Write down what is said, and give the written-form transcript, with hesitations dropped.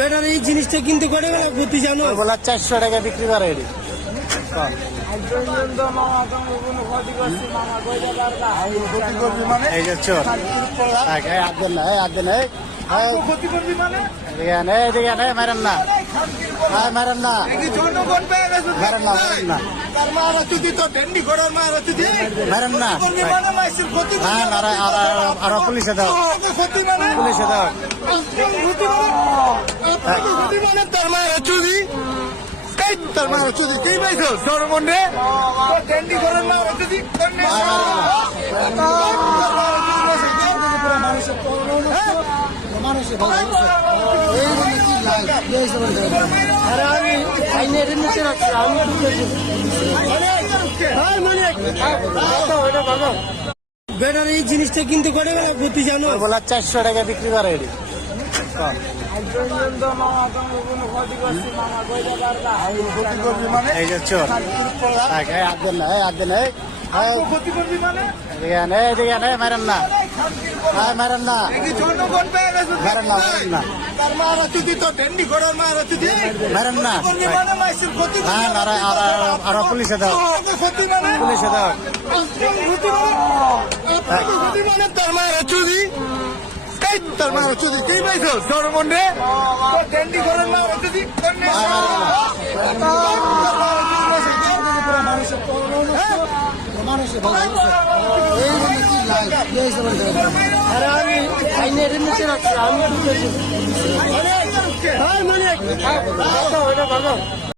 better এই জিনিসটা কিন্তু করে গেল বুদ্ধি জানো বলা 400 টাকা বিক্রি করে এটি এই যে চোর আদেন না আদেন মারেন না মারেন না মারেন না মারেন না মারেন না আর পুলিশে দাও পুলিশে দাও তার মায়ের চুরি তার মায়ের চুরি কি পাইছো সরমন্ডে ডেন্ডি করার মা চুরি বেটার এই জিনিসটা কিন্তু করে গেল বুদ্ধি জানো বলা 400 টাকা বিক্রি করে এটি এই যে চোর আদেন না আদেন মারেন না মারেন না মারেন না মারেন না মারেন না আর পুলিশে দাও পুলিশে দাও তার মায়ের চুরি তার মায়ের চুরি কি পাইছো সরমন্ডে ডেন্ডি করার মা চুরি আমি